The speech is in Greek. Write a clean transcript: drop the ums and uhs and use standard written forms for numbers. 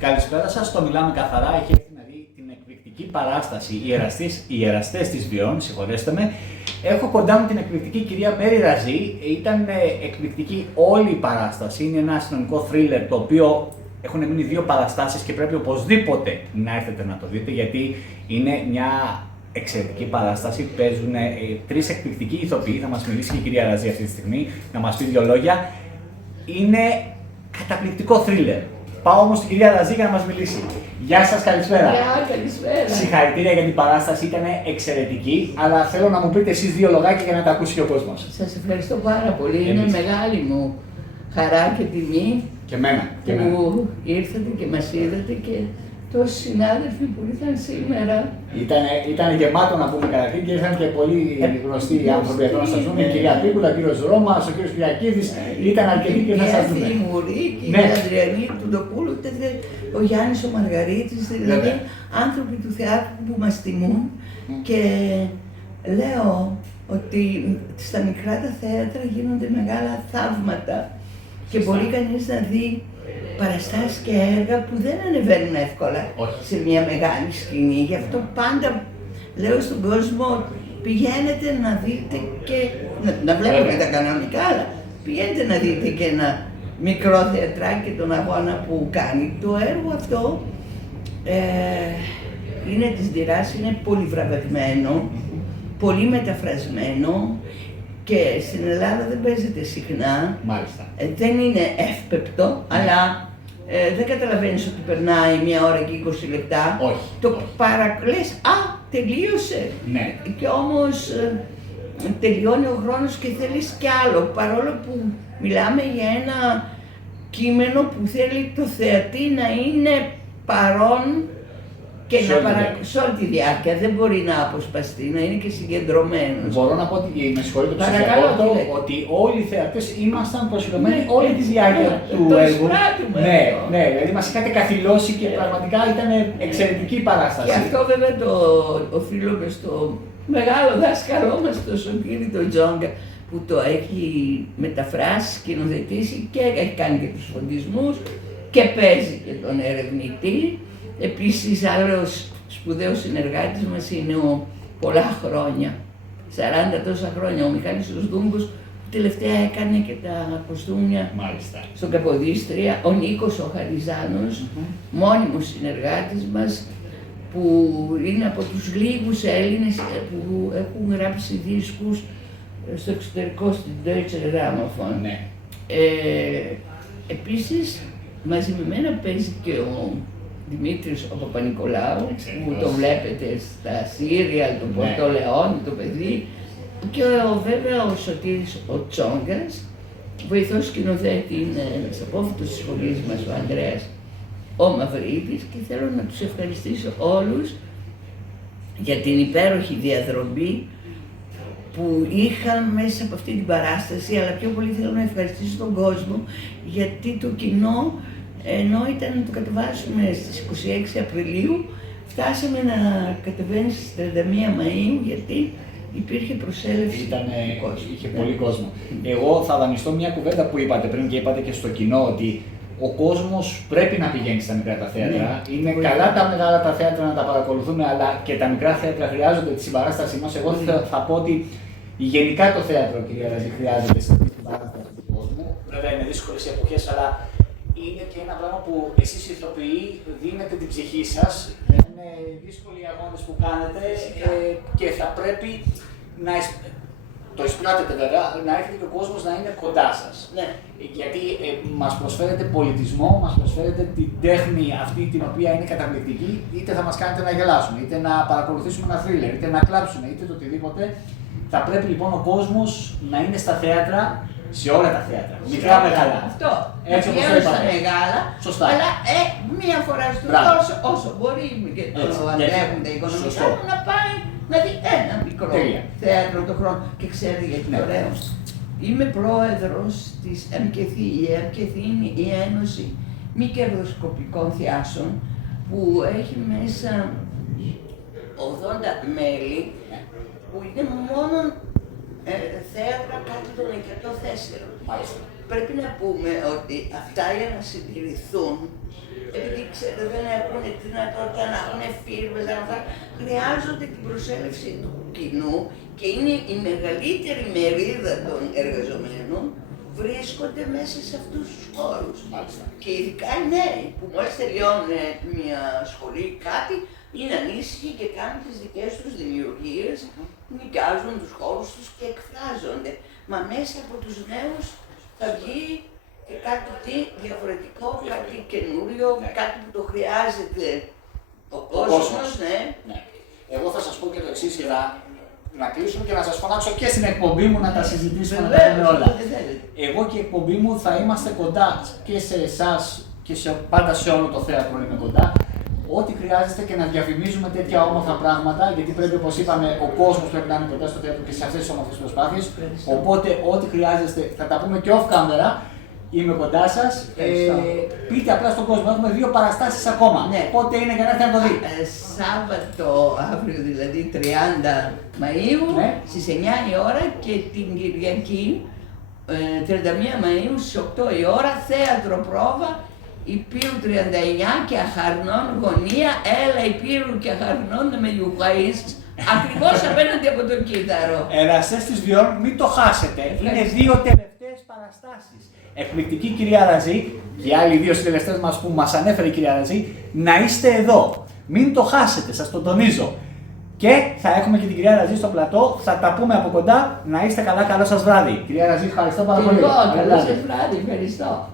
Καλησπέρα σας, το Μιλάμε Καθαρά. Έχει έρθει να δει την εκπληκτική παράσταση Οι Εραστές της Βιών, συγχωρέστε με. Έχω κοντά μου την εκπληκτική κυρία Μέρη Ραζή. Ήταν εκπληκτική όλη η παράσταση. Είναι ένα αστυνομικό θρίλερ το οποίο έχουν μείνει 2 παραστάσεις και πρέπει οπωσδήποτε να έρθετε να το δείτε, γιατί είναι μια εξαιρετική παράσταση. Παίζουν 3 εκπληκτικοί ηθοποιοί. Θα μας μιλήσει και η κυρία Ραζή αυτή τη στιγμή, να μας πει 2 λόγια. Είναι καταπληκτικό θρίλερ. Πάω όμως στην κυρία Ραζή για να μας μιλήσει. Γεια σας, καλησπέρα. Καλησπέρα. Συγχαρητήρια για την παράσταση, ήταν εξαιρετική. Αλλά θέλω να μου πείτε εσείς 2 λογάκια για να τα ακούσει και ο κόσμος. Σας ευχαριστώ πάρα πολύ. Είναι μεγάλη μου χαρά και τιμή Και εμένα. που ήρθατε και μας είδατε και τόσοι συνάδελφοι που ήρθαν σήμερα. Ήταν γεμάτο να πούμε καταρχήν και ήρθαν και πολύ γνωστοί άνθρωποι εδώ να σας δουν. Η κυρία Πίκουλα, ο κύριος Ρώμας, ο κύριος Κυριακίδης. Ήταν αρκετοί και θα σας δουν. Η Μουρή, η Ανδριανή του Ντοκούλου, ο Γιάννης ο Μαργαρίτης, δηλαδή άνθρωποι του θεάτρου που μας τιμούν. Και λέω ότι στα μικρά τα θέατρα γίνονται μεγάλα θαύματα και μπορεί κανείς να δει παραστάσεις και έργα που δεν ανεβαίνουν εύκολα σε μια μεγάλη σκηνή. Γι' αυτό πάντα λέω στον κόσμο, πηγαίνετε να δείτε και να βλέπετε τα κανονικά, αλλά πηγαίνετε να δείτε και ένα μικρό θεατράκι και τον αγώνα που κάνει. Το έργο αυτό είναι της Ντυράς, είναι πολύ βραβευμένο, πολύ μεταφρασμένο. Και στην Ελλάδα δεν παίζεται συχνά. Μάλιστα. Δεν είναι εύπεπτο, αλλά δεν καταλαβαίνεις ότι περνάει 1 ώρα και 20 λεπτά. Όχι. Το παρακλείς, τελείωσε. Ναι. Και όμως τελειώνει ο χρόνος και θέλεις κι άλλο. Παρόλο που μιλάμε για ένα κείμενο που θέλει το θεατή να είναι παρόν και σε όλη τη διάρκεια, δεν μπορεί να αποσπαστεί, να είναι και συγκεντρωμένος. Μπορώ να πω ότι, με συγχωρείτε που ότι όλοι οι θεατές ήμασταν προσιλωμένοι όλη τη διάρκεια του έργου. Ναι, δηλαδή μας είχατε καθυλώσει και πραγματικά ήταν εξαιρετική η παράσταση. Και αυτό βέβαια το οφείλουμε στο μεγάλο δάσκαλό μας, τον Σωτήρη τον Τζόγκα, που το έχει μεταφράσει, σκηνοθετήσει και έχει κάνει και τους φωτισμούς και παίζει και τον ερευνητή. Επίσης, άλλος σπουδαίος συνεργάτης μας είναι πολλά χρόνια, 40 τόσα χρόνια, ο Μιχάλης ο Δούγκος, που τελευταία έκανε και τα κοστούμια στον Καποδίστρια, ο Νίκος ο Χαριζάνος, μόνιμος συνεργάτης μας, που είναι από τους λίγους Έλληνες που έχουν γράψει δίσκους στο εξωτερικό, στην Deutsche Grammophon. Ναι. Επίσης, μαζί με μένα παίζει και ο Δημήτρης ο Παπα-Νικολάου, που το βλέπετε στα σύριαλ, το Πορτολεόνι, το παιδί, και βέβαια ο Σωτήρης ο Τσόγκας, βοηθός σκηνοθέτη, είναι ένας απόφυτος της σχολής μας, ο Ανδρέας ο Μαυρίδης, και θέλω να τους ευχαριστήσω όλους για την υπέροχη διαδρομή που είχα μέσα από αυτή την παράσταση, αλλά πιο πολύ θέλω να ευχαριστήσω τον κόσμο, γιατί το κοινό, ενώ ήταν να το κατεβάσουμε στις 26 Απριλίου, φτάσαμε να κατεβαίνει στις 31 Μαΐου, γιατί υπήρχε προσέλευση του κόσμου. Είχε πολύ κόσμο. Εγώ θα δανειστώ μια κουβέντα που είπατε πριν και είπατε και στο κοινό, ότι ο κόσμος πρέπει να πηγαίνει στα μικρά τα θέατρα. Είναι καλά τα μεγάλα τα θέατρα να τα παρακολουθούμε, αλλά και τα μικρά θέατρα χρειάζονται τη συμπαράστασή μας. Εγώ θα πω ότι γενικά το θέατρο, κυρία Ραζή, χρειάζεται στην συμπαράσταση του κόσμου. Βέβαια είναι δύσκολες οι εποχές, αλλά είναι και ένα πράγμα που εσείς οι ηθοποιοί δίνετε την ψυχή σας. Είναι δύσκολοι οι αγώνες που κάνετε και θα πρέπει να το εισπράτετε βέβαια, να έρχεται και ο κόσμος να είναι κοντά σας. Ναι. Γιατί μας προσφέρετε πολιτισμό, μας προσφέρετε την τέχνη αυτή την οποία είναι καταπληκτική, είτε θα μας κάνετε να γελάσουμε, είτε να παρακολουθήσουμε ένα θρίλερ, είτε να κλάψουμε, είτε το οτιδήποτε. Θα πρέπει λοιπόν ο κόσμος να είναι στα θέατρα, σε όλα τα θέατρα. Μικρά, μεγάλα. Αυτό. Έτσι όπως το είπατε. Στα μεγάλα. Σωστά. Αλλά μία φορά στο όσο μπορεί και το αντέχουν τα οικονομικά του να πάει να δει ένα μικρό θέατρο το χρόνο. Και ξέρει γιατί το λέω. Είμαι πρόεδρος της ΕΜΚΕΘΗ. Η ΕΜΚΕΘΗ είναι η Ένωση Μη Κερδοσκοπικών Θεάσεων, που έχει μέσα 80 μέλη, που είναι μόνο θέατρα κάτω των 100 θέσεων. πρέπει να πούμε ότι αυτά για να συντηρηθούν, επειδή ξέρετε δεν έχουν τη δυνατότητα να έχουν φίρμες, χρειάζονται την προσέλευση του κοινού και είναι η μεγαλύτερη μερίδα των εργαζομένων βρίσκονται μέσα σε αυτούς τους χώρους. Μάλιστα. Και ειδικά οι νέοι που μόλις τελειώνουν μια σχολή ή κάτι, είναι ανήσυχοι και κάνουν τις δικές τους δημιουργίες, νοικιάζουν τους χώρους τους και εκφράζονται. Μα μέσα από τους νέους θα βγει και κάτι διαφορετικό, κάτι καινούριο, κάτι που το χρειάζεται ο κόσμος. Ναι. Εγώ θα σας πω και το εξής, να κλείσουμε και να σας φωνάξω και στην εκπομπή μου να τα συζητήσουμε, να τα πούμε όλα. Εγώ και η εκπομπή μου θα είμαστε κοντά και σε εσάς και πάντα σε όλο το θέατρο είμαι κοντά. Ό,τι χρειάζεστε και να διαφημίζουμε τέτοια όμορφα πράγματα, γιατί πρέπει, όπως είπαμε, ο κόσμος πρέπει να είναι κοντά στο θέατρο και σε αυτές τις όμορφες προσπάθειες. Οπότε, ό,τι χρειάζεστε θα τα πούμε και off camera. Είμαι κοντά σας. Πείτε απλά στον κόσμο, έχουμε 2 παραστάσεις ακόμα. Ναι. Πότε είναι για να έρθει να το δει. Σάββατο, αύριο δηλαδή 30 Μαΐου, Ναι. στις 9 η ώρα και την Κυριακή 31 Μαΐου στις 8 η ώρα, θέατρο πρόβα, Υπήρου 39 και Αχαρνών γωνία, έλα Υπήρου και Αχαρνών με Ιουχαΐς, ακριβώς απέναντι από το κύτταρο. Εραστές της Βιών, μην το χάσετε. Είναι 2 τελευταίες παραστάσεις. Εκπληκτική κυρία Ραζή, και άλλοι 2 συντελεστές μας που μας ανέφερε η κυρία Ραζή, να είστε εδώ. Μην το χάσετε, σας το τονίζω. Και θα έχουμε και την κυρία Ραζή στο πλατό, θα τα πούμε από κοντά. Να είστε καλά, καλό σας βράδυ. Κυρία Ραζή, ευχαριστώ πάρα πολύ. Καλό σας βράδυ, ευχαριστώ.